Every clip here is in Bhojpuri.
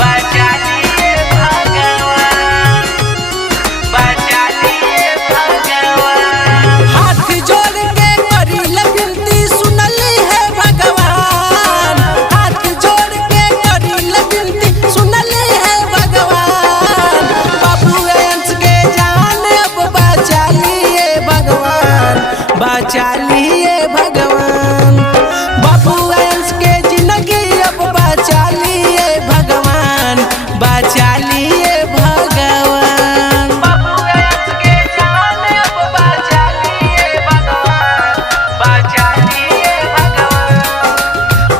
बचा लिए भगवान, बचा लिए भगवान। हाथ जोड़ के करील विनती सुनली है भगवान, हाथ जोड़ के करील विनती सुनली है भगवान। बाबू अंश के जान अब बचा लिए भगवान, बचा लिए भगवान। बाबू अंश के जिंदगी अब बचा लिए भगवान, बचा लिए भगवान। बाबू अंश के जान अब बचा लिए भगवान, बचा लिए भगवान।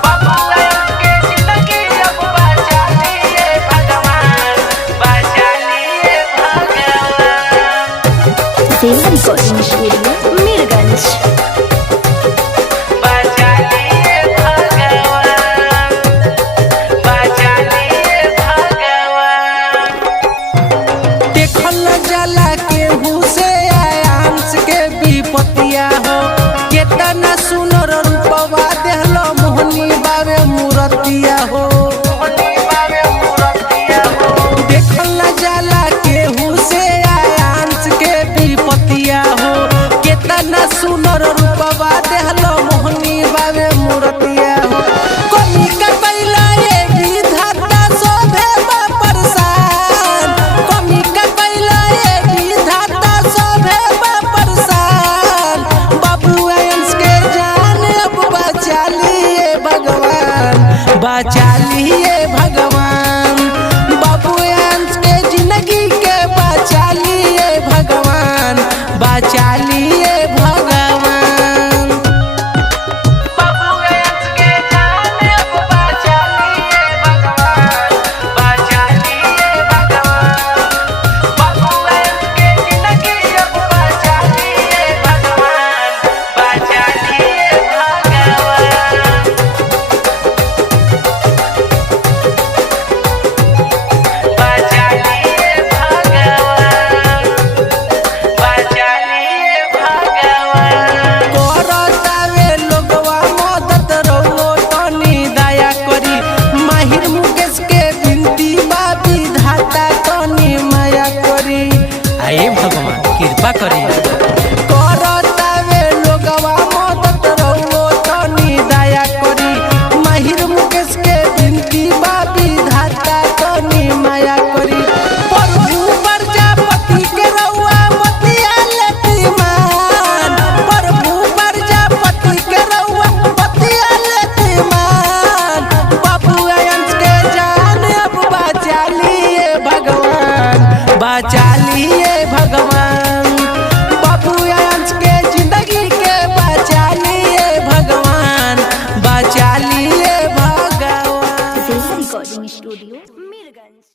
बाबू अंश के जिंदगी अब बचा लिए भगवान, बचा लिए भगवान। Zilman Recording Studio, Mirganj. बचा लिए भगवान, बचा लिए भगवान। देखल जाला केहू से आयांस के विपतिया हो, केतना सुनर रूपवा देहलो मोहनी बाबे मूरतिया हो। देखल जाला केहू से आयांस के विपतिया हो, केतना सुनर रूपवा देहलो मोहनी बाबे मूरतिया हो। कोनी का कैला ये विधाता शोभे बा परसान, कोनी का कैला ये विधाता शोभे बा परसान। बाबू अंश के जान अब बचा लिए भगवान, बचा लिए भगवान। बाबू अंश के जिंदगी के बचा लिए भगवान, बचा लिए भगवान। बाबू अंश के जान अब बचा लिए भगवान, बचा लिए भगवान। बाबू अंश के जिंदगी अब बचा लिए भगवान, बचा लिए भगवान। बचा लिए भगवान, बचा लिए भगवान। करतावे लोगवा मदद रहो तनी दया करी, माहिर मुकेश के विनती बा विधाता तनी माया करी। आए भगवान कृपा करी।